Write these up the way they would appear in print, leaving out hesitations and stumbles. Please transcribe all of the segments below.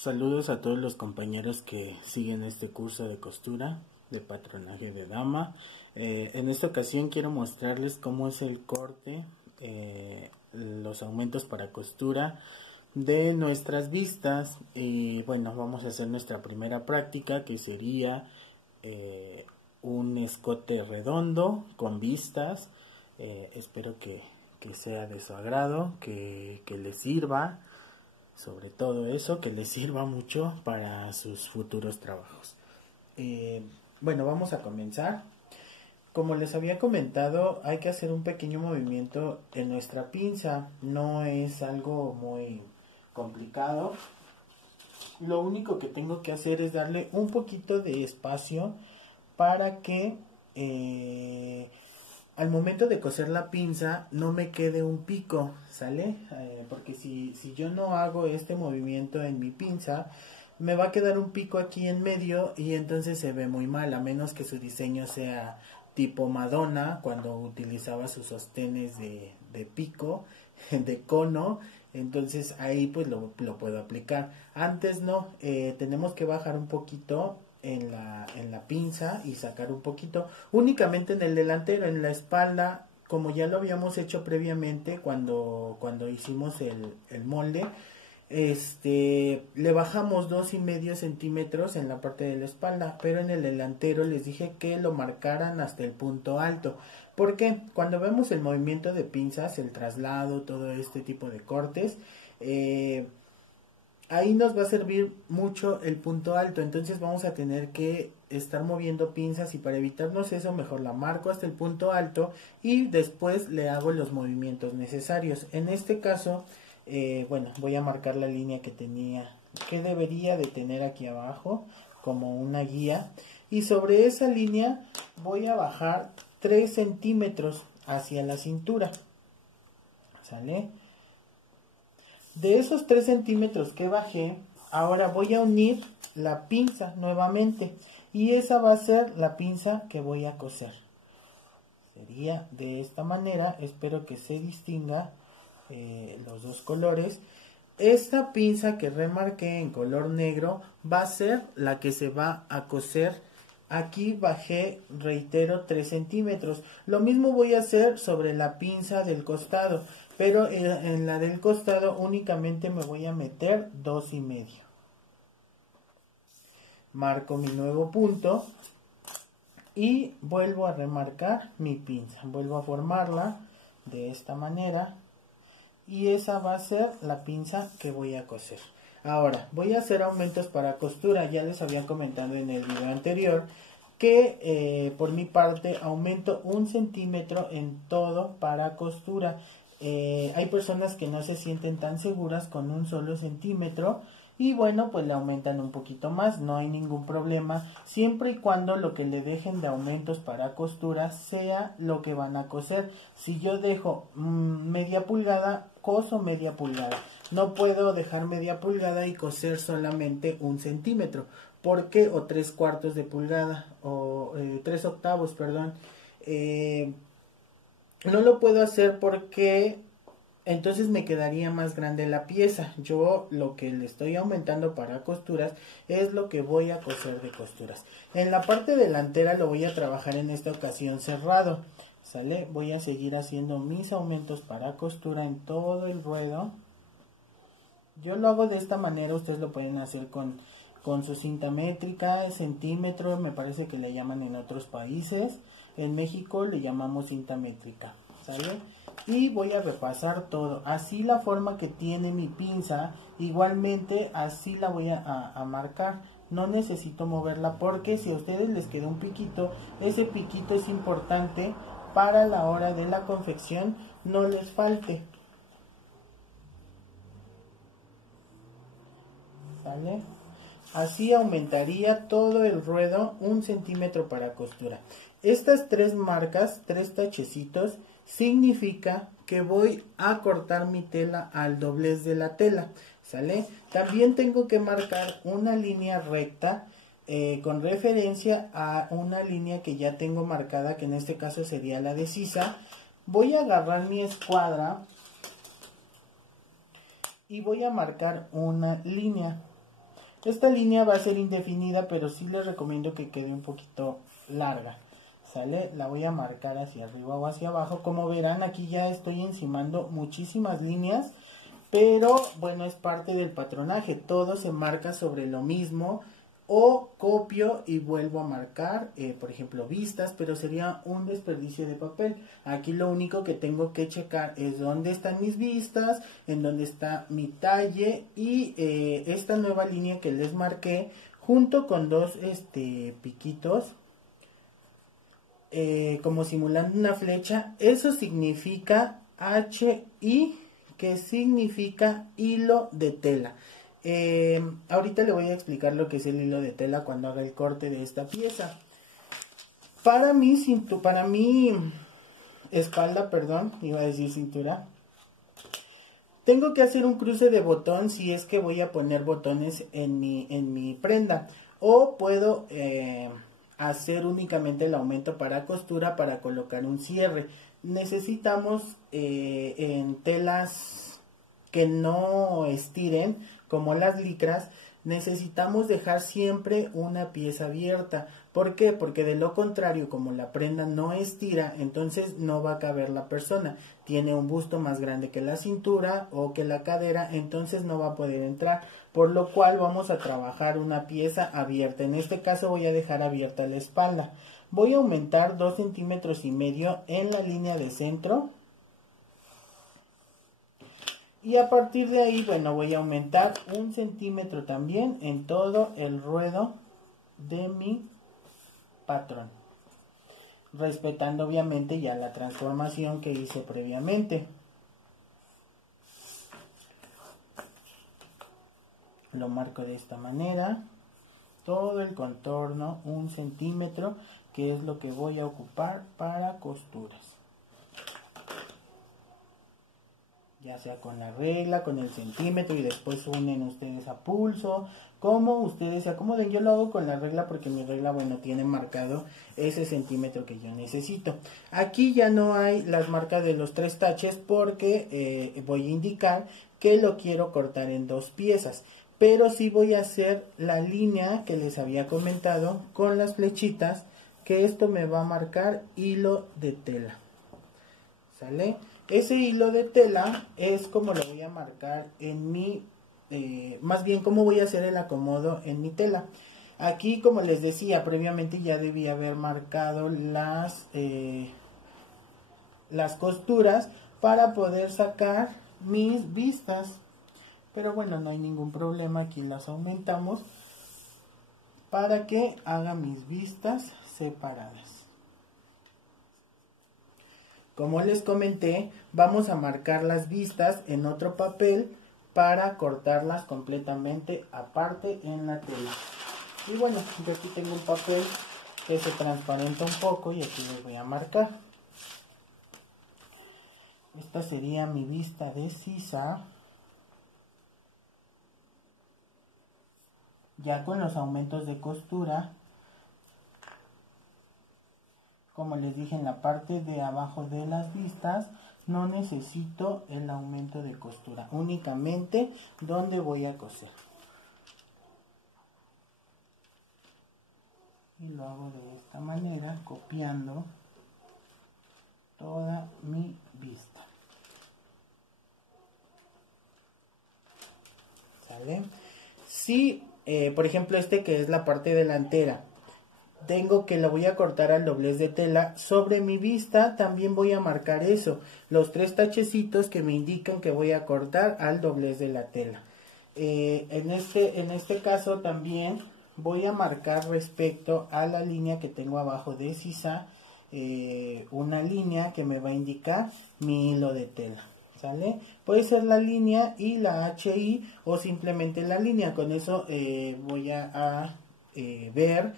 Saludos a todos los compañeros que siguen este curso de costura de patronaje de dama. En esta ocasión quiero mostrarles cómo es el corte, los aumentos para costura de nuestras vistas. Y bueno, vamos a hacer nuestra primera práctica, que sería un escote redondo con vistas. Espero que sea de su agrado, que les sirva. Sobre todo eso, que les sirva mucho para sus futuros trabajos. Bueno, vamos a comenzar. Como les había comentado, hay que hacer un pequeño movimiento en nuestra pinza. No es algo muy complicado. Lo único que tengo que hacer es darle un poquito de espacio para que al momento de coser la pinza no me quede un pico, ¿sale? Porque si yo no hago este movimiento en mi pinza, me va a quedar un pico aquí en medio y entonces se ve muy mal, a menos que su diseño sea tipo Madonna, cuando utilizaba sus sostenes de pico, de cono. Entonces ahí pues lo puedo aplicar. Antes no, tenemos que bajar un poquito en la pinza y sacar un poquito únicamente en el delantero. En la espalda, como ya lo habíamos hecho previamente cuando hicimos el molde, le bajamos 2,5 centímetros en la parte de la espalda, pero en el delantero les dije que lo marcaran hasta el punto alto, porque cuando vemos el movimiento de pinzas, el traslado, todo este tipo de cortes, ahí nos va a servir mucho el punto alto. Entonces vamos a tener que estar moviendo pinzas, y para evitarnos eso mejor la marco hasta el punto alto y después le hago los movimientos necesarios. En este caso, bueno, voy a marcar la línea que debería de tener aquí abajo como una guía, y sobre esa línea voy a bajar 3 centímetros hacia la cintura, ¿sale? De esos 3 centímetros que bajé, ahora voy a unir la pinza nuevamente, y esa va a ser la pinza que voy a coser. Sería de esta manera. Espero que se distinga los dos colores. Esta pinza que remarqué en color negro va a ser la que se va a coser. Aquí bajé, reitero, 3 centímetros. Lo mismo voy a hacer sobre la pinza del costado, pero en la del costado únicamente me voy a meter 2,5. Marco mi nuevo punto y vuelvo a remarcar mi pinza. Vuelvo a formarla de esta manera, y esa va a ser la pinza que voy a coser. Ahora voy a hacer aumentos para costura. Ya les había comentado en el video anterior que por mi parte aumento 1 centímetro en todo para costura. Hay personas que no se sienten tan seguras con un solo centímetro, y bueno, pues le aumentan un poquito más. No hay ningún problema, siempre y cuando lo que le dejen de aumentos para costura sea lo que van a coser. Si yo dejo media pulgada, coso media pulgada. No puedo dejar media pulgada y coser solamente 1 centímetro. ¿Por qué? O 3/4 de pulgada, o 3/8, perdón. No lo puedo hacer porque entonces me quedaría más grande la pieza. Yo lo que le estoy aumentando para costuras es lo que voy a coser de costuras. En la parte delantera lo voy a trabajar en esta ocasión cerrado, ¿sale? Voy a seguir haciendo mis aumentos para costura en todo el ruedo. Yo lo hago de esta manera. Ustedes lo pueden hacer con su cinta métrica, centímetro, me parece que le llaman en otros países. En México le llamamos cinta métrica, ¿sale? Y voy a repasar todo. Así la forma que tiene mi pinza, igualmente así la voy a marcar. No necesito moverla, porque si a ustedes les queda un piquito, ese piquito es importante para la hora de la confección no les falte, ¿sale? Así aumentaría todo el ruedo 1 centímetro para costura. Estas 3 marcas, 3 tachecitos, significa que voy a cortar mi tela al doblez de la tela, ¿sale? También tengo que marcar una línea recta con referencia a una línea que ya tengo marcada, que en este caso sería la de sisa. Voy a agarrar mi escuadra y voy a marcar una línea. Esta línea va a ser indefinida, pero sí les recomiendo que quede un poquito larga. ¿Sale? La voy a marcar hacia arriba o hacia abajo. Como verán, aquí ya estoy encimando muchísimas líneas, pero bueno, es parte del patronaje. Todo se marca sobre lo mismo, o copio y vuelvo a marcar, por ejemplo, vistas, pero sería un desperdicio de papel. Aquí lo único que tengo que checar es dónde están mis vistas, en dónde está mi talle y esta nueva línea que les marqué junto con dos piquitos, como simulando una flecha. Eso significa HI, que significa hilo de tela. Ahorita le voy a explicar lo que es el hilo de tela cuando haga el corte de esta pieza. Para mi espalda, perdón, iba a decir cintura, tengo que hacer un cruce de botón si es que voy a poner botones en mi prenda, o puedo hacer únicamente el aumento para costura para colocar un cierre. Necesitamos en telas que no estiren, como las licras, necesitamos dejar siempre una pieza abierta. ¿Por qué? Porque de lo contrario, como la prenda no estira, entonces no va a caber la persona. Tiene un busto más grande que la cintura o que la cadera, entonces no va a poder entrar. Por lo cual vamos a trabajar una pieza abierta. En este caso voy a dejar abierta la espalda. Voy a aumentar 2,5 centímetros en la línea de centro. Y a partir de ahí, bueno, voy a aumentar 1 centímetro también en todo el ruedo de mi patrón, respetando obviamente ya la transformación que hice previamente. Lo marco de esta manera, todo el contorno 1 centímetro, que es lo que voy a ocupar para costuras. Ya sea con la regla, con el centímetro, y después unen ustedes a pulso, como ustedes se acomoden. Yo lo hago con la regla porque mi regla, bueno, tiene marcado ese centímetro que yo necesito. Aquí ya no hay las marcas de los 3 taches porque voy a indicar que lo quiero cortar en 2 piezas. Pero sí voy a hacer la línea que les había comentado con las flechitas, que esto me va a marcar hilo de tela. ¿Sale? Ese hilo de tela es como lo voy a marcar en mi, más bien cómo voy a hacer el acomodo en mi tela. Aquí, como les decía previamente, ya debí haber marcado las costuras para poder sacar mis vistas. Pero bueno, no hay ningún problema, aquí las aumentamos para que haga mis vistas separadas. Como les comenté, vamos a marcar las vistas en otro papel para cortarlas completamente aparte en la tela. Y bueno, yo aquí tengo un papel que se transparenta un poco y aquí les voy a marcar. Esta sería mi vista de sisa. Ya con los aumentos de costura, como les dije, en la parte de abajo de las vistas no necesito el aumento de costura, únicamente donde voy a coser. Y lo hago de esta manera, copiando toda mi vista. ¿Sale? Si, por ejemplo, que es la parte delantera, tengo que lo voy a cortar al doblez de tela, sobre mi vista también voy a marcar eso, los 3 tachecitos que me indican que voy a cortar al doblez de la tela. En este caso también voy a marcar respecto a la línea que tengo abajo de sisa, una línea que me va a indicar mi hilo de tela. ¿Sale? Puede ser la línea y la HI o simplemente la línea. Con eso voy a ver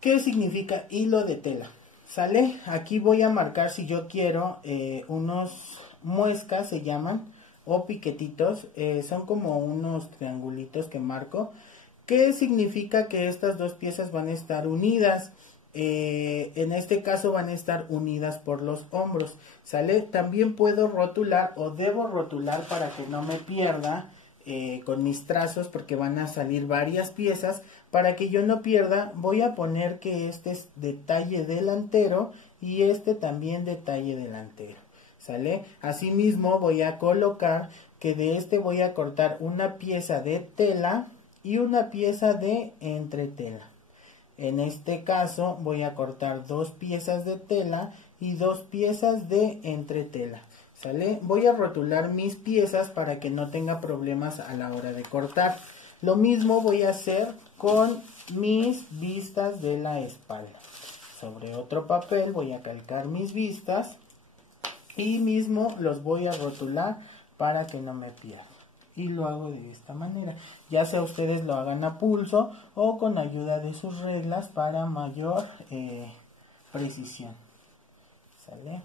¿qué significa hilo de tela? ¿Sale? Aquí voy a marcar, si yo quiero, unos muescas se llaman, o piquetitos. Son como unos triangulitos que marco. ¿Qué significa que estas dos piezas van a estar unidas? En este caso van a estar unidas por los hombros. ¿Sale? También puedo rotular o debo rotular para que no me pierda con mis trazos porque van a salir varias piezas. Para que yo no pierda, voy a poner que este es detalle delantero y este también detalle delantero, ¿sale? Asimismo voy a colocar que de este voy a cortar una pieza de tela y una pieza de entretela. En este caso voy a cortar 2 piezas de tela y 2 piezas de entretela, ¿sale? Voy a rotular mis piezas para que no tenga problemas a la hora de cortar. Lo mismo voy a hacer con mis vistas de la espalda. Sobre otro papel voy a calcar mis vistas y mismo los voy a rotular para que no me pierda. Y lo hago de esta manera. Ya sea ustedes lo hagan a pulso o con ayuda de sus reglas para mayor precisión. ¿Sale?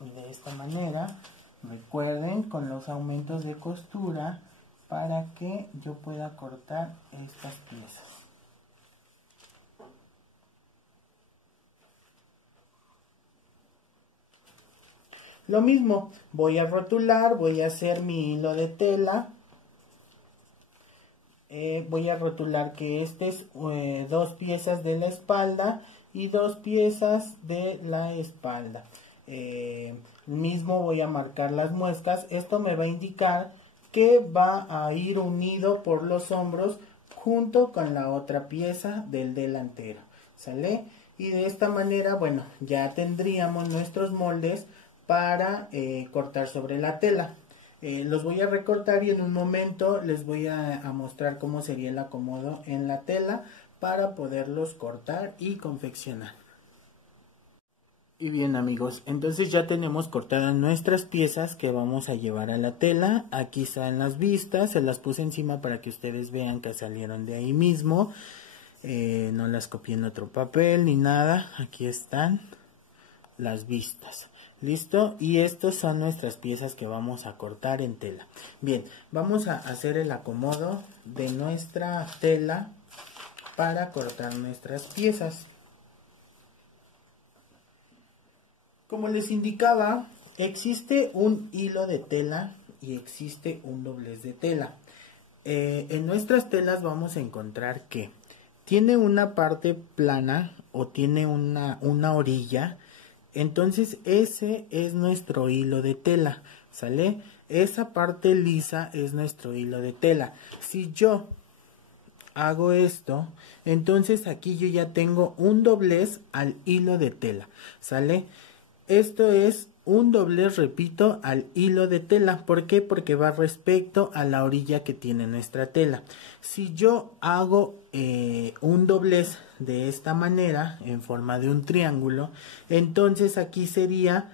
De esta manera, recuerden con los aumentos de costura para que yo pueda cortar estas piezas. Lo mismo, voy a rotular, voy a hacer mi hilo de tela. Voy a rotular que este es 2 piezas de la espalda y 2 piezas de la espalda. Mismo voy a marcar las muescas. Esto me va a indicar que va a ir unido por los hombros junto con la otra pieza del delantero, ¿sale? Y de esta manera, bueno, ya tendríamos nuestros moldes para cortar sobre la tela. Los voy a recortar y en un momento les voy a mostrar cómo sería el acomodo en la tela para poderlos cortar y confeccionar. Y bien amigos, entonces ya tenemos cortadas nuestras piezas que vamos a llevar a la tela. Aquí están las vistas, se las puse encima para que ustedes vean que salieron de ahí mismo. No las copié en otro papel ni nada, aquí están las vistas. ¿Listo? Y estas son nuestras piezas que vamos a cortar en tela. Bien, vamos a hacer el acomodo de nuestra tela para cortar nuestras piezas. Como les indicaba, existe un hilo de tela y existe un doblez de tela. En nuestras telas vamos a encontrar que tiene una parte plana o tiene una orilla. Entonces ese es nuestro hilo de tela, ¿sale? Esa parte lisa es nuestro hilo de tela. Si yo hago esto, entonces aquí yo ya tengo un doblez al hilo de tela, ¿sale? Esto es un doblez, repito, al hilo de tela. ¿Por qué? Porque va respecto a la orilla que tiene nuestra tela. Si yo hago un doblez de esta manera, en forma de un triángulo, entonces aquí sería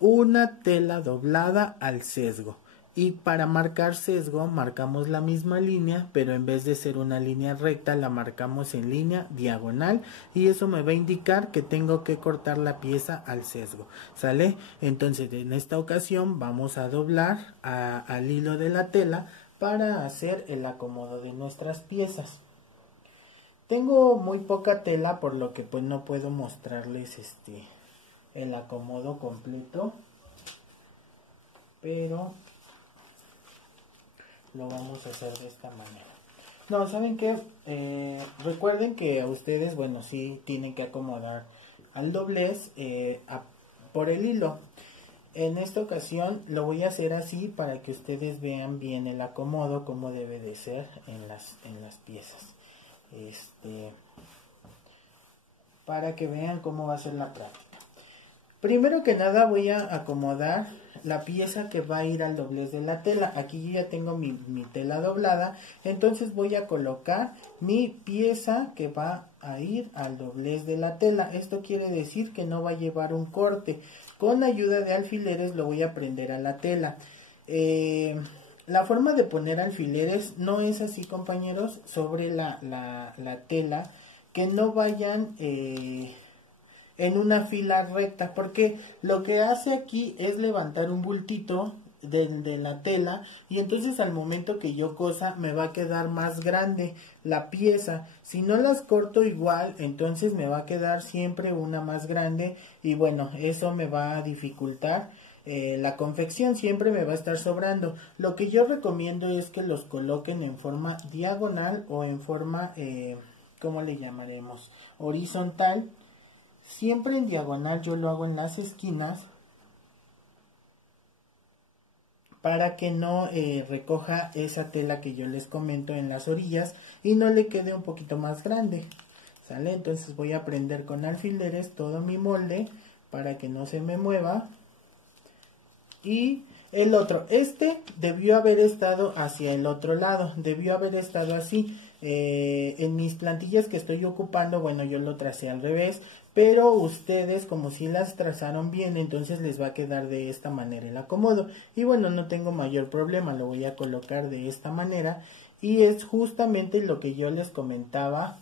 una tela doblada al sesgo. Y para marcar sesgo marcamos la misma línea, pero en vez de ser una línea recta la marcamos en línea diagonal y eso me va a indicar que tengo que cortar la pieza al sesgo, ¿sale? Entonces en esta ocasión vamos a doblar al hilo de la tela para hacer el acomodo de nuestras piezas. Tengo muy poca tela, por lo que pues no puedo mostrarles el acomodo completo, pero lo vamos a hacer de esta manera. No, ¿saben qué? Recuerden que a ustedes, bueno, sí tienen que acomodar al doblez por el hilo. En esta ocasión lo voy a hacer así para que ustedes vean bien el acomodo, como debe de ser en las piezas. Para que vean cómo va a ser la práctica. Primero que nada voy a acomodar la pieza que va a ir al doblez de la tela. Aquí yo ya tengo mi tela doblada, entonces voy a colocar mi pieza que va a ir al doblez de la tela. Esto quiere decir que no va a llevar un corte. Con ayuda de alfileres lo voy a prender a la tela. La forma de poner alfileres no es así, compañeros, sobre la tela, que no vayan en una fila recta, porque lo que hace aquí es levantar un bultito de la tela y entonces al momento que yo cosa me va a quedar más grande la pieza. Si no las corto igual, entonces me va a quedar siempre una más grande y bueno, eso me va a dificultar la confección, siempre me va a estar sobrando. Lo que yo recomiendo es que los coloquen en forma diagonal o en forma, ¿cómo le llamaremos? Horizontal. Siempre en diagonal, yo lo hago en las esquinas para que no recoja esa tela que yo les comento en las orillas y no le quede un poquito más grande, ¿sale? Entonces voy a prender con alfileres todo mi molde para que no se me mueva. Y el otro, este debió haber estado hacia el otro lado, debió haber estado así. En mis plantillas que estoy ocupando, bueno, yo lo tracé al revés, pero ustedes como si las trazaron bien, entonces les va a quedar de esta manera el acomodo. Y bueno, no tengo mayor problema, lo voy a colocar de esta manera. Y es justamente lo que yo les comentaba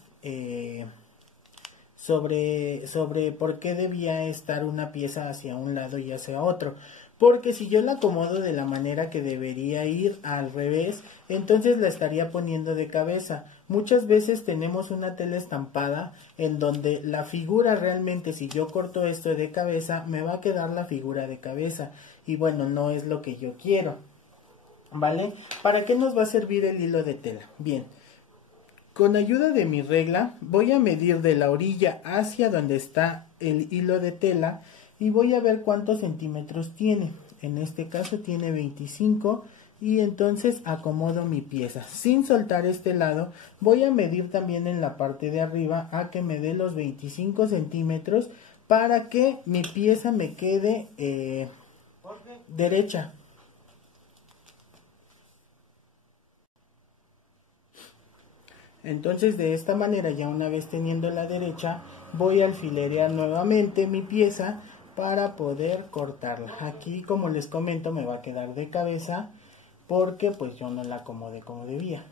sobre por qué debía estar una pieza hacia un lado y hacia otro. Porque si yo la acomodo de la manera que debería ir al revés, entonces la estaría poniendo de cabeza. Muchas veces tenemos una tela estampada en donde la figura realmente, si yo corto esto de cabeza, me va a quedar la figura de cabeza. Y bueno, no es lo que yo quiero, ¿vale? ¿Para qué nos va a servir el hilo de tela? Bien, con ayuda de mi regla voy a medir de la orilla hacia donde está el hilo de tela y voy a ver cuántos centímetros tiene. En este caso tiene 25 y entonces acomodo mi pieza. Sin soltar este lado voy a medir también en la parte de arriba a que me dé los 25 centímetros para que mi pieza me quede derecha. Entonces de esta manera, ya una vez teniendo la derecha, voy a alfilerear nuevamente mi pieza para poder cortarla. Aquí, como les comento, me va a quedar de cabeza porque pues yo no la acomodé como debía.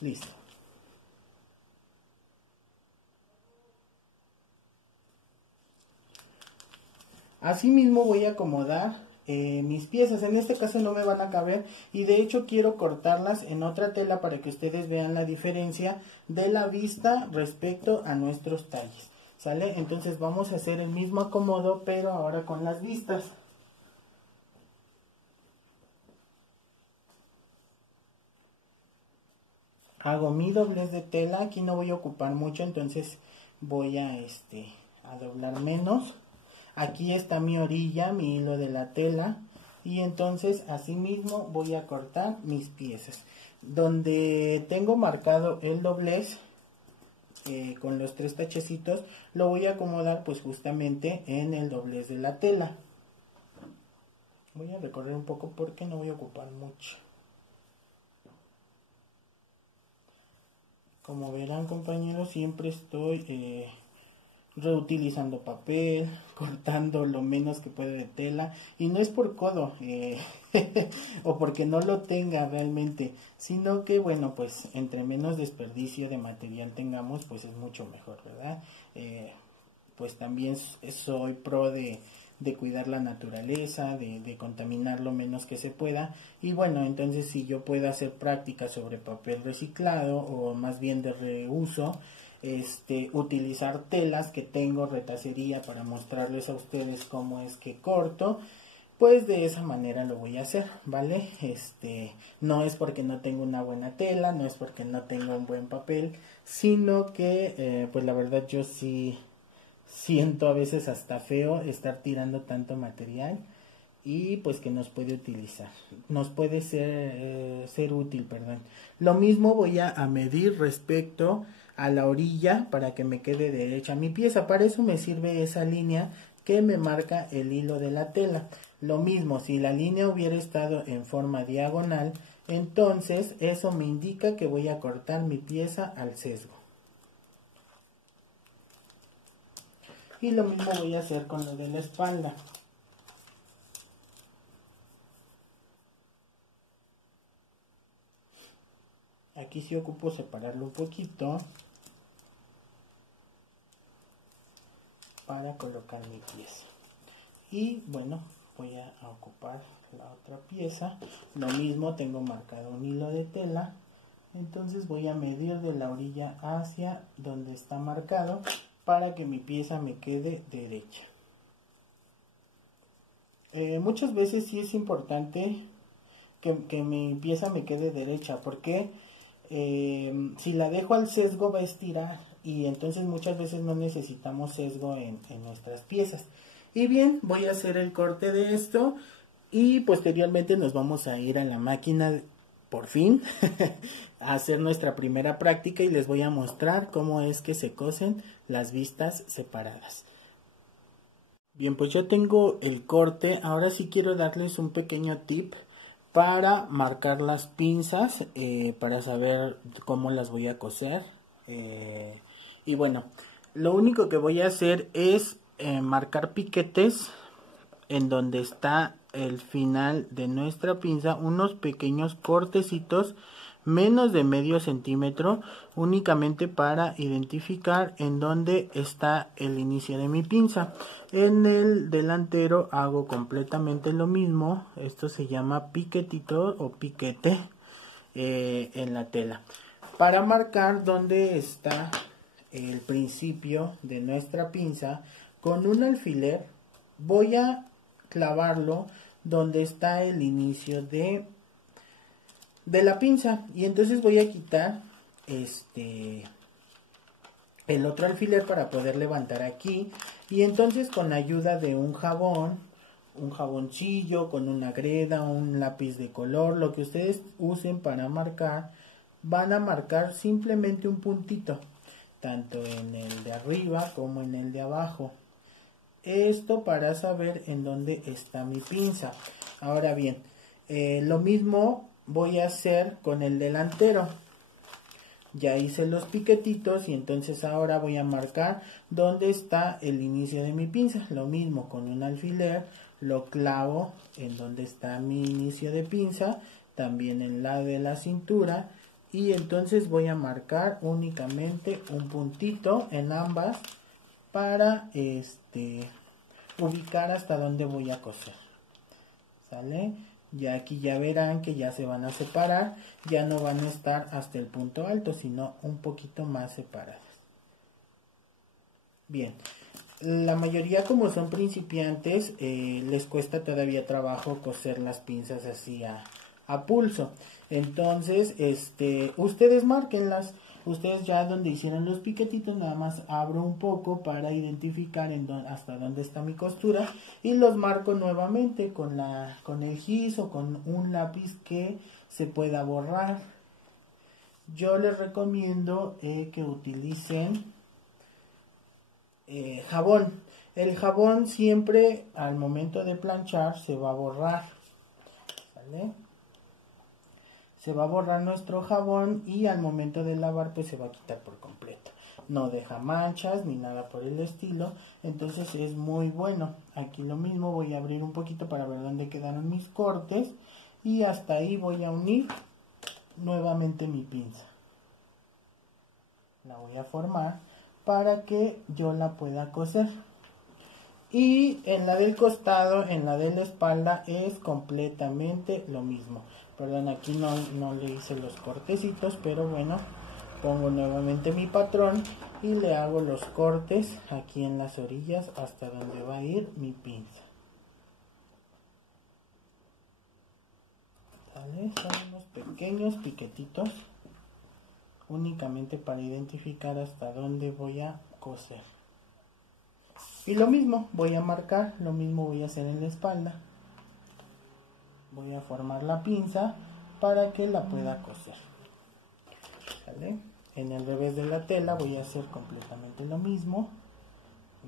Listo. Asimismo voy a acomodar mis piezas. En este caso no me van a caber y de hecho quiero cortarlas en otra tela para que ustedes vean la diferencia de la vista respecto a nuestros talles, ¿sale? Entonces vamos a hacer el mismo acomodo pero ahora con las vistas. Hago mi doblez de tela, aquí no voy a ocupar mucho, entonces voy a doblar menos. Aquí está mi orilla, mi hilo de la tela y entonces asimismo voy a cortar mis piezas. Donde tengo marcado el doblez con los 3 tachecitos, lo voy a acomodar pues justamente en el doblez de la tela. Voy a recorrer un poco porque no voy a ocupar mucho. Como verán, compañeros, siempre estoy reutilizando papel, cortando lo menos que puede de tela, y no es por codo o porque no lo tenga realmente, sino que bueno, pues entre menos desperdicio de material tengamos, pues es mucho mejor, ¿verdad? Pues también soy pro de cuidar la naturaleza, de contaminar lo menos que se pueda. Y bueno, entonces si yo puedo hacer prácticas sobre papel reciclado o más bien de reuso, utilizar telas que tengo, retacería, para mostrarles a ustedes cómo es que corto, pues de esa manera lo voy a hacer, ¿vale? No es porque no tengo una buena tela, no es porque no tengo un buen papel, sino que pues la verdad yo sí siento a veces hasta feo estar tirando tanto material y pues que nos puede utilizar, nos puede ser útil, perdón. Lo mismo voy a medir respecto a la orilla para que me quede derecha mi pieza. Para eso me sirve esa línea que me marca el hilo de la tela. Lo mismo, si la línea hubiera estado en forma diagonal, entonces eso me indica que voy a cortar mi pieza al sesgo. Y lo mismo voy a hacer con lo de la espalda. Aquí sí ocupo separarlo un poquito para colocar mi pieza. Y bueno, voy a ocupar la otra pieza. Lo mismo, tengo marcado un hilo de tela. Entonces voy a medir de la orilla hacia donde está marcado para que mi pieza me quede derecha. Muchas veces sí es importante que mi pieza me quede derecha, porque si la dejo al sesgo va a estirar, y entonces muchas veces no necesitamos sesgo en nuestras piezas. Y bien, voy a hacer el corte de esto y posteriormente nos vamos a ir a la máquina por fin a hacer nuestra primera práctica, y les voy a mostrar cómo es que se cosen las vistas separadas. Bien, pues ya tengo el corte. Ahora sí quiero darles un pequeño tip para marcar las pinzas, para saber cómo las voy a coser. Y bueno, lo único que voy a hacer es marcar piquetes en donde está el final de nuestra pinza, unos pequeños cortecitos, menos de medio centímetro, únicamente para identificar en dónde está el inicio de mi pinza. En el delantero hago completamente lo mismo. Esto se llama piquetito o piquete en la tela, para marcar dónde está el principio de nuestra pinza. Con un alfiler voy a clavarlo donde está el inicio de la pinza, y entonces voy a quitar el otro alfiler para poder levantar aquí, y entonces con la ayuda de un jabón, un jaboncillo, con una greda, un lápiz de color, lo que ustedes usen para marcar, van a marcar simplemente un puntito, tanto en el de arriba como en el de abajo. Esto para saber en dónde está mi pinza. Ahora bien, lo mismo voy a hacer con el delantero. Ya hice los piquetitos y entonces ahora voy a marcar dónde está el inicio de mi pinza. Lo mismo, con un alfiler lo clavo en donde está mi inicio de pinza, también en la de la cintura, y entonces voy a marcar únicamente un puntito en ambas para ubicar hasta dónde voy a coser. ¿Sale? Ya aquí ya verán que ya se van a separar, ya no van a estar hasta el punto alto, sino un poquito más separadas. Bien, la mayoría, como son principiantes, les cuesta todavía trabajo coser las pinzas así a pulso. Entonces, ustedes márquenlas. Ustedes ya donde hicieron los piquetitos, nada más abro un poco para identificar hasta dónde está mi costura, y los marco nuevamente con el gis o con un lápiz que se pueda borrar. Yo les recomiendo que utilicen jabón. El jabón siempre al momento de planchar se va a borrar, ¿vale? Se va a borrar nuestro jabón, y al momento de lavar pues se va a quitar por completo. No deja manchas ni nada por el estilo, entonces es muy bueno. Aquí lo mismo, voy a abrir un poquito para ver dónde quedaron mis cortes, y hasta ahí voy a unir nuevamente mi pinza. La voy a formar para que yo la pueda coser. Y en la del costado, en la de la espalda, es completamente lo mismo. Perdón, aquí no le hice los cortecitos, pero bueno, pongo nuevamente mi patrón y le hago los cortes aquí en las orillas hasta donde va a ir mi pinza. ¿Vale? Son unos pequeños piquetitos únicamente para identificar hasta dónde voy a coser. Y lo mismo voy a marcar, lo mismo voy a hacer en la espalda. Voy a formar la pinza para que la pueda coser. ¿Vale? En el revés de la tela voy a hacer completamente lo mismo.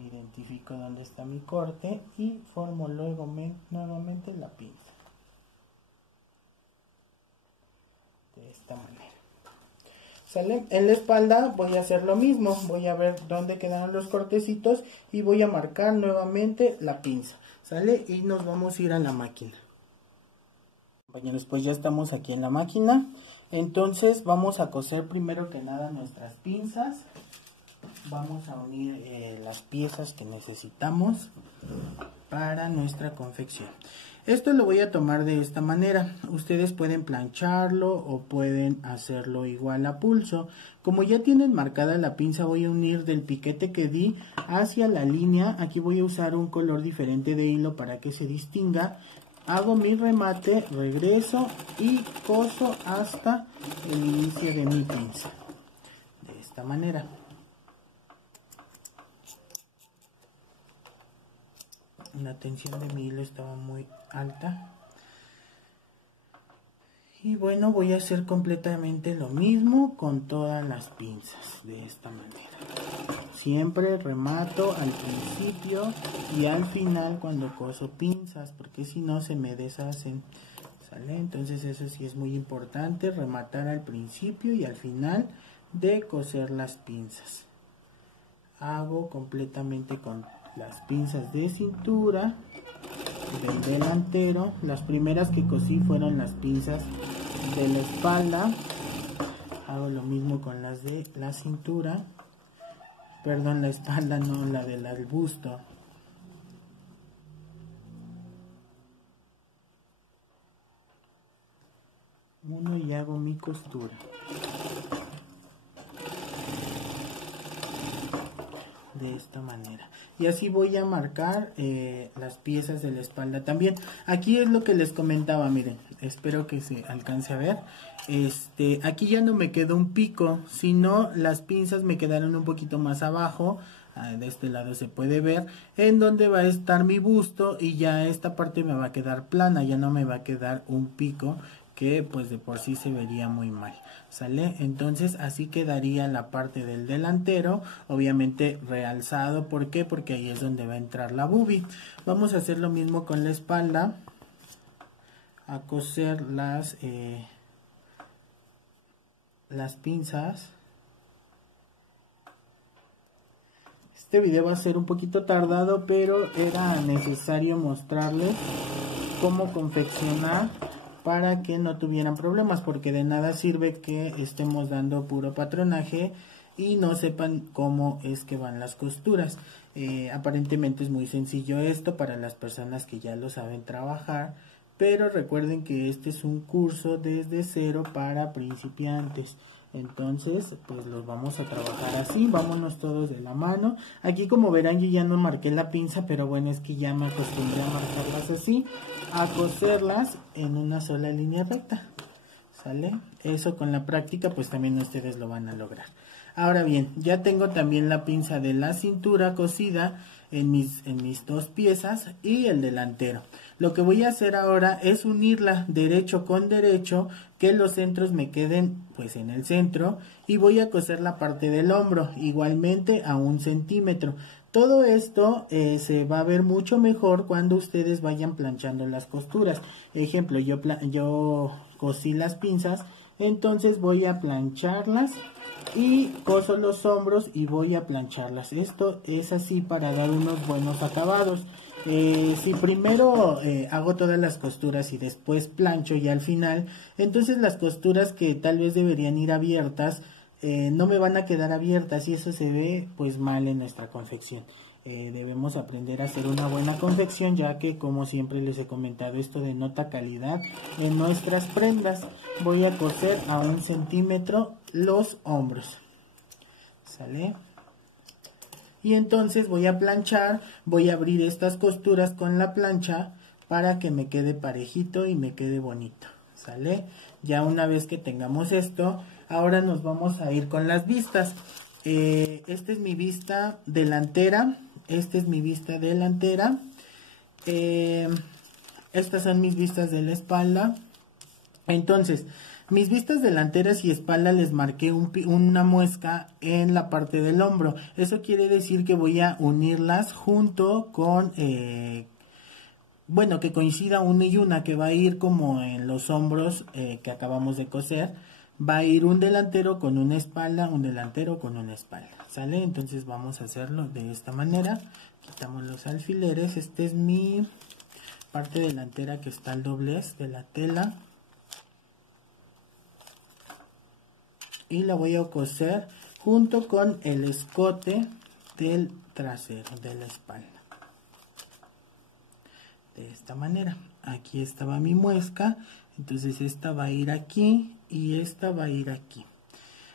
Identifico dónde está mi corte y formo luego nuevamente la pinza. De esta manera. ¿Sale? En la espalda voy a hacer lo mismo, voy a ver dónde quedaron los cortecitos y voy a marcar nuevamente la pinza. ¿Sale? Y nos vamos a ir a la máquina. Compañeros, pues ya estamos aquí en la máquina. Entonces vamos a coser primero que nada nuestras pinzas. Vamos a unir las piezas que necesitamos para nuestra confección. Esto lo voy a tomar de esta manera. Ustedes pueden plancharlo o pueden hacerlo igual a pulso. Como ya tienen marcada la pinza, voy a unir del piquete que di hacia la línea. Aquí voy a usar un color diferente de hilo para que se distinga. Hago mi remate, regreso y coso hasta el inicio de mi pinza. De esta manera. La tensión de mi hilo estaba muy alta. Y bueno, voy a hacer completamente lo mismo con todas las pinzas, de esta manera. Siempre remato al principio y al final cuando coso pinzas, porque si no se me deshacen, ¿sale? Entonces eso sí es muy importante, rematar al principio y al final de coser las pinzas. Hago completamente con las pinzas de cintura, del delantero. Las primeras que cosí fueron las pinzas de la espalda. Hago lo mismo con las de la cintura, perdón, la espalda, no, la del busto. Uno y hago mi costura. De esta manera, y así voy a marcar las piezas de la espalda también. Aquí es lo que les comentaba, miren, espero que se alcance a ver. Aquí ya no me quedó un pico, sino las pinzas me quedaron un poquito más abajo. De este lado se puede ver en donde va a estar mi busto, y ya esta parte me va a quedar plana, ya no me va a quedar un pico que pues de por sí se vería muy mal, ¿sale? Entonces así quedaría la parte del delantero, obviamente realzado. ¿Por qué? Porque ahí es donde va a entrar la boobie. Vamos a hacer lo mismo con la espalda, a coser las pinzas. Este video va a ser un poquito tardado, pero era necesario mostrarles cómo confeccionar para que no tuvieran problemas, porque de nada sirve que estemos dando puro patronaje y no sepan cómo es que van las costuras. Aparentemente es muy sencillo esto para las personas que ya lo saben trabajar, pero recuerden que este es un curso desde cero para principiantes. Entonces pues los vamos a trabajar así, vámonos todos de la mano. Aquí como verán yo ya no marqué la pinza, pero bueno, es que ya me acostumbré a marcarlas así, a coserlas en una sola línea recta, ¿sale? Eso con la práctica pues también ustedes lo van a lograr. Ahora bien, ya tengo también la pinza de la cintura cosida en mis dos piezas y el delantero. Lo que voy a hacer ahora es unirla derecho con derecho, que los centros me queden pues en el centro, y voy a coser la parte del hombro igualmente a 1 centímetro. Todo esto se va a ver mucho mejor cuando ustedes vayan planchando las costuras. Ejemplo, yo cosí las pinzas, entonces voy a plancharlas y coso los hombros y voy a plancharlas. Esto es así para dar unos buenos acabados. Si primero hago todas las costuras y después plancho y al final, entonces las costuras que tal vez deberían ir abiertas no me van a quedar abiertas, y eso se ve pues mal en nuestra confección. Debemos aprender a hacer una buena confección, ya que como siempre les he comentado, esto denota calidad en nuestras prendas. Voy a coser a 1 centímetro los hombros, ¿sale? Y entonces voy a planchar, voy a abrir estas costuras con la plancha para que me quede parejito y me quede bonito, ¿sale? Ya una vez que tengamos esto, ahora nos vamos a ir con las vistas. Esta es mi vista delantera, esta es mi vista delantera, estas son mis vistas de la espalda. Entonces, mis vistas delanteras y espalda les marqué una muesca en la parte del hombro. Eso quiere decir que voy a unirlas junto con, bueno, que coincida una y una, que va a ir como en los hombros que acabamos de coser. Va a ir un delantero con una espalda, un delantero con una espalda, ¿sale? Entonces vamos a hacerlo de esta manera. Quitamos los alfileres. Esta es mi parte delantera que está al doblez de la tela. Y la voy a coser junto con el escote del trasero, de la espalda. De esta manera. aquí estaba mi muesca, entonces esta va a ir aquí y esta va a ir aquí.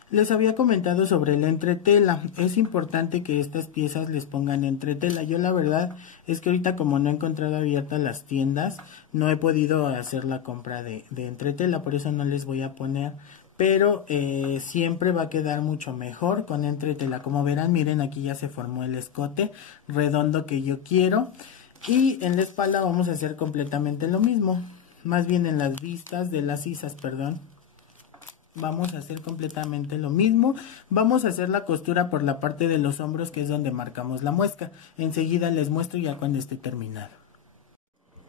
Les había comentado sobre el entretela. Es importante que estas piezas les pongan entretela. Yo la verdad es que ahorita como no he encontrado abiertas las tiendas, no he podido hacer la compra de entretela, por eso no les voy a poner. Pero siempre va a quedar mucho mejor con entretela. Como verán, miren, aquí ya se formó el escote redondo que yo quiero. Y en la espalda vamos a hacer completamente lo mismo. Más bien en las vistas de las sisas, perdón. Vamos a hacer completamente lo mismo. Vamos a hacer la costura por la parte de los hombros, que es donde marcamos la muesca. Enseguida les muestro ya cuando esté terminado.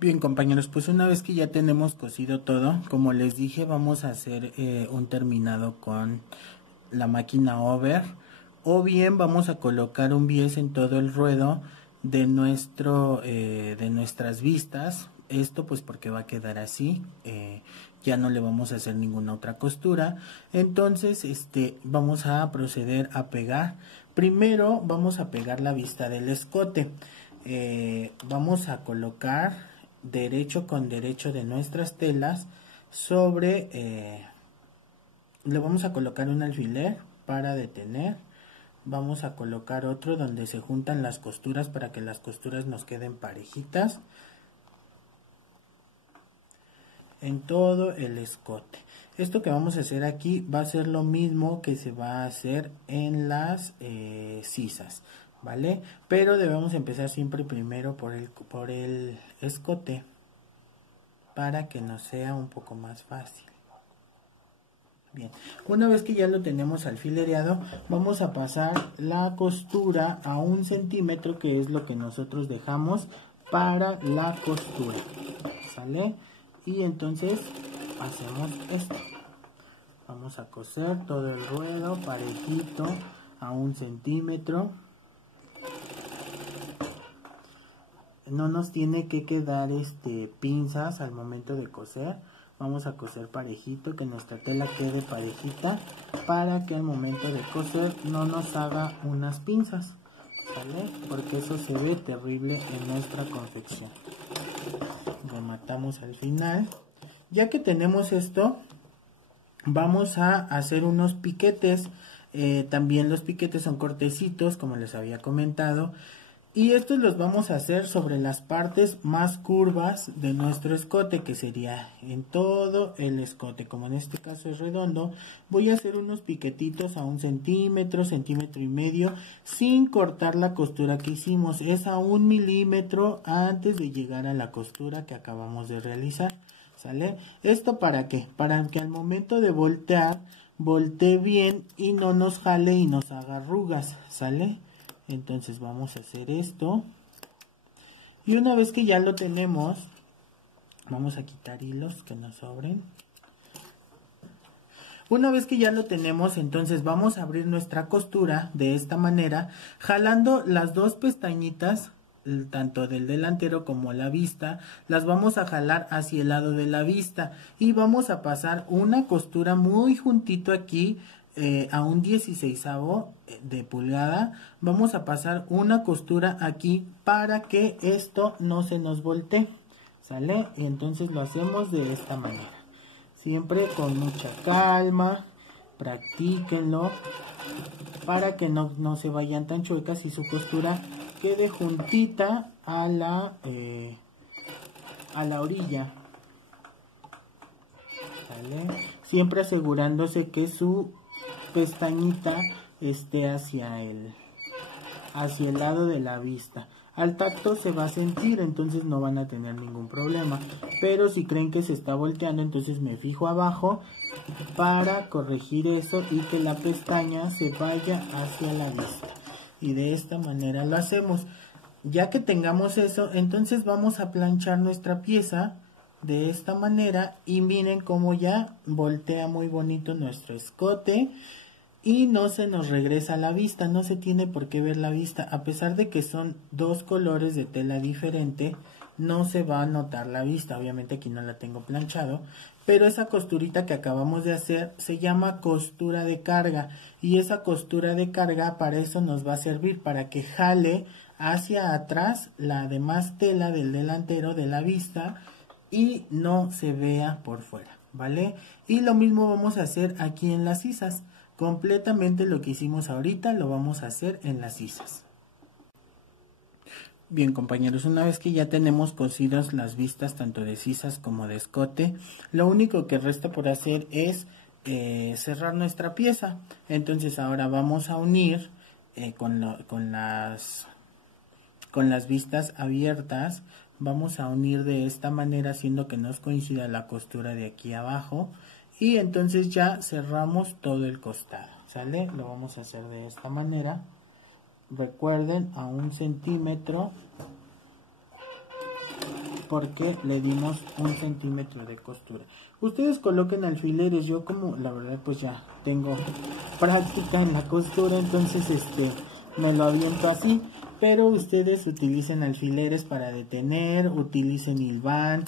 Bien, compañeros, pues una vez que ya tenemos cosido todo, como les dije, vamos a hacer un terminado con la máquina over, o bien vamos a colocar un bies en todo el ruedo de nuestras vistas. Esto pues porque va a quedar así, ya no le vamos a hacer ninguna otra costura. Entonces vamos a proceder a pegar. Primero vamos a pegar la vista del escote. Vamos a colocar derecho con derecho de nuestras telas sobre, le vamos a colocar un alfiler para detener. Vamos a colocar otro donde se juntan las costuras para que las costuras nos queden parejitas en todo el escote. Esto que vamos a hacer aquí va a ser lo mismo que se va a hacer en las sisas, ¿vale? Pero debemos empezar siempre primero por el escote para que nos sea un poco más fácil. Bien, una vez que ya lo tenemos alfilereado, vamos a pasar la costura a 1 centímetro, que es lo que nosotros dejamos para la costura, ¿sale? Y entonces hacemos esto. Vamos a coser todo el ruedo parejito a 1 centímetro. No nos tiene que quedar pinzas al momento de coser. Vamos a coser parejito, que nuestra tela quede parejita, para que al momento de coser no nos haga unas pinzas, ¿sale? Porque eso se ve terrible en nuestra confección. Rematamos al final. Ya que tenemos esto, vamos a hacer unos piquetes. También los piquetes son cortecitos, como les había comentado, y estos los vamos a hacer sobre las partes más curvas de nuestro escote, que sería en todo el escote. Como en este caso es redondo, voy a hacer unos piquetitos a 1 centímetro, centímetro y medio, sin cortar la costura que hicimos. Es a 1 milímetro antes de llegar a la costura que acabamos de realizar, ¿sale? ¿Esto para qué? Para que al momento de voltear, voltee bien y no nos jale y nos haga arrugas, ¿sale? Entonces vamos a hacer esto. Y una vez que ya lo tenemos, vamos a quitar hilos que nos sobren. Una vez que ya lo tenemos, entonces vamos a abrir nuestra costura de esta manera, jalando las dos pestañitas, tanto del delantero como la vista, las vamos a jalar hacia el lado de la vista y vamos a pasar una costura muy juntito aquí, a un 16avo de pulgada. Vamos a pasar una costura aquí para que esto no se nos voltee, ¿sale? Y entonces lo hacemos de esta manera, siempre con mucha calma. Practíquenlo para que no se vayan tan chuecas y su costura quede juntita a la orilla, ¿vale? Siempre asegurándose que su pestañita esté hacia el lado de la vista. Al tacto se va a sentir, entonces no van a tener ningún problema. Pero si creen que se está volteando, entonces me fijo abajo para corregir eso y que la pestaña se vaya hacia la vista. Y de esta manera lo hacemos. Ya que tengamos eso, entonces vamos a planchar nuestra pieza de esta manera. Y miren cómo ya voltea muy bonito nuestro escote. Y no se nos regresa la vista, no se tiene por qué ver la vista. A pesar de que son dos colores de tela diferente, no se va a notar la vista. Obviamente aquí no la tengo planchado, pero esa costurita que acabamos de hacer se llama costura de carga. Y esa costura de carga para eso nos va a servir, para que jale hacia atrás la demás tela del delantero de la vista y no se vea por fuera, ¿vale? Y lo mismo vamos a hacer aquí en las sisas. Completamente lo que hicimos ahorita lo vamos a hacer en las sisas. Bien, compañeros, una vez que ya tenemos cosidas las vistas tanto de sisas como de escote, lo único que resta por hacer es cerrar nuestra pieza. Entonces ahora vamos a unir con las vistas abiertas, vamos a unir de esta manera haciendo que nos coincida la costura de aquí abajo, y entonces ya cerramos todo el costado, ¿sale? Lo vamos a hacer de esta manera. Recuerden, a 1 centímetro, porque le dimos 1 centímetro de costura. Ustedes coloquen alfileres. Yo, como la verdad pues ya tengo práctica en la costura, entonces me lo aviento así, pero ustedes utilicen alfileres para detener, utilicen hilván,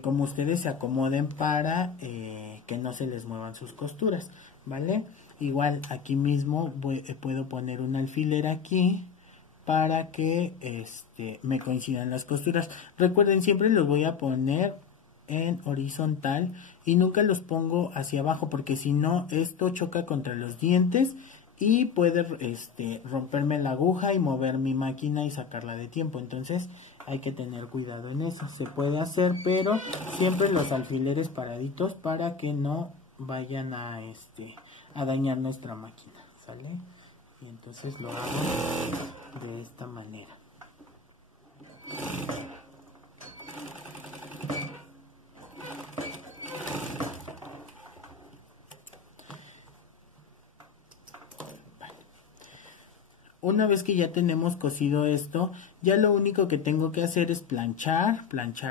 como ustedes se acomoden para que no se les muevan sus costuras, ¿vale? Igual aquí mismo puedo poner un alfiler aquí para que me coincidan las costuras. Recuerden, siempre los voy a poner en horizontal y nunca los pongo hacia abajo, porque si no esto choca contra los dientes y puede romperme la aguja y mover mi máquina y sacarla de tiempo. Entonces hay que tener cuidado en eso. Se puede hacer, pero siempre los alfileres paraditos para que no vayan a dañar nuestra máquina, ¿sale? Y entonces lo hago de esta manera. Una vez que ya tenemos cosido esto, ya lo único que tengo que hacer es planchar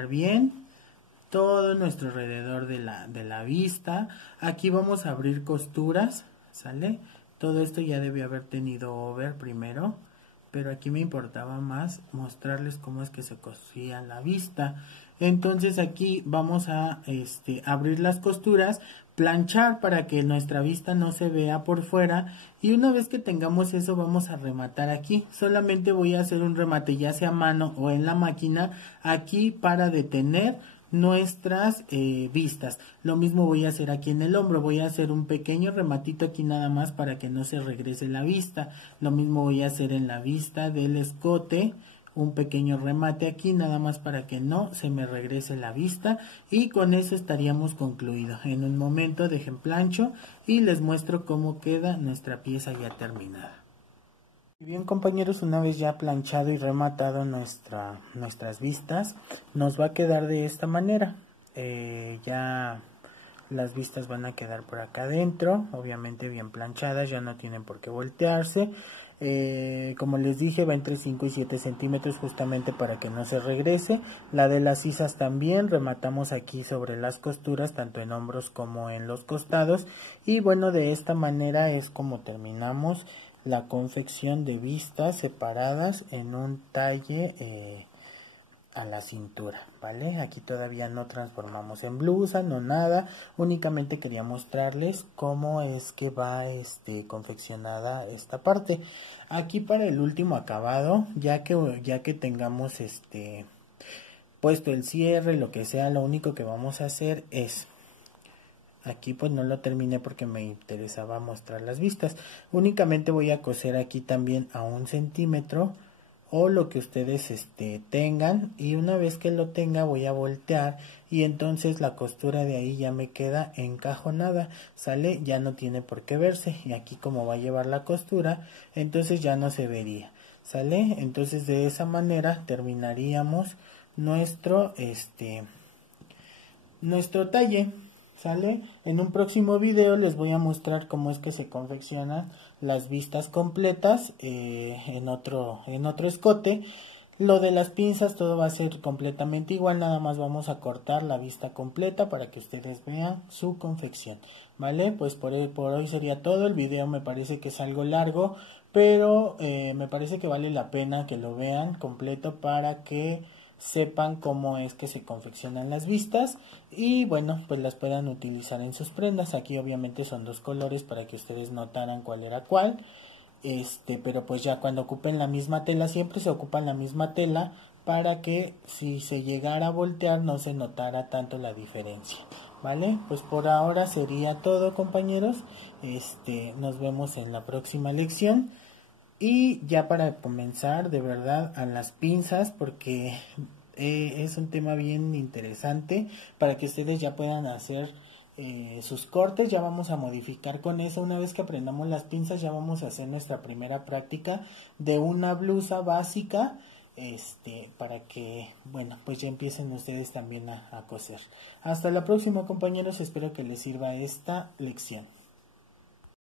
bien todo nuestro alrededor de la vista. Aquí vamos a abrir costuras, ¿sale? Todo esto ya debe haber tenido over primero, pero aquí me importaba más mostrarles cómo es que se cosía la vista. Entonces aquí vamos a abrir las costuras, planchar para que nuestra vista no se vea por fuera, y una vez que tengamos eso vamos a rematar aquí. Solamente voy a hacer un remate ya sea a mano o en la máquina aquí para detener nuestras vistas. Lo mismo voy a hacer aquí en el hombro, voy a hacer un pequeño rematito aquí nada más para que no se regrese la vista. Lo mismo voy a hacer en la vista del escote, un pequeño remate aquí nada más para que no se me regrese la vista, y con eso estaríamos concluidos. En un momento dejen plancho y les muestro cómo queda nuestra pieza ya terminada. Bien, compañeros, una vez ya planchado y rematado nuestras vistas, nos va a quedar de esta manera. Ya las vistas van a quedar por acá adentro, obviamente bien planchadas, ya no tienen por qué voltearse. Como les dije, va entre 5 y 7 centímetros justamente para que no se regrese. La de las sisas también, rematamos aquí sobre las costuras, tanto en hombros como en los costados. Y bueno, de esta manera es como terminamos la confección de vistas separadas en un talle a la cintura, ¿vale? Aquí todavía no transformamos en blusa, no nada, únicamente quería mostrarles cómo es que va confeccionada esta parte. Aquí para el último acabado, ya que tengamos puesto el cierre, lo que sea, lo único que vamos a hacer es, aquí pues no lo terminé porque me interesaba mostrar las vistas, únicamente voy a coser aquí también a 1 centímetro o lo que ustedes tengan, y una vez que lo tenga voy a voltear y entonces la costura de ahí ya me queda encajonada, sale, ya no tiene por qué verse, y aquí como va a llevar la costura entonces ya no se vería, sale. Entonces de esa manera terminaríamos nuestro talle, ¿sale? En un próximo video les voy a mostrar cómo es que se confeccionan las vistas completas en otro escote. Lo de las pinzas todo va a ser completamente igual, nada más vamos a cortar la vista completa para que ustedes vean su confección, ¿vale? Pues por hoy sería todo. El video me parece que es algo largo, pero me parece que vale la pena que lo vean completo para que sepan cómo es que se confeccionan las vistas y bueno, pues las puedan utilizar en sus prendas. Aquí obviamente son 2 colores para que ustedes notaran cuál era cuál, pero pues ya cuando ocupen la misma tela, siempre se ocupa la misma tela para que si se llegara a voltear no se notara tanto la diferencia. ¿Vale? Pues por ahora sería todo, compañeros. Nos vemos en la próxima lección. Y ya para comenzar de verdad a las pinzas, porque es un tema bien interesante para que ustedes ya puedan hacer sus cortes. Ya vamos a modificar con eso. Una vez que aprendamos las pinzas ya vamos a hacer nuestra primera práctica de una blusa básica, para que, bueno, pues ya empiecen ustedes también a coser. Hasta la próxima, compañeros, espero que les sirva esta lección.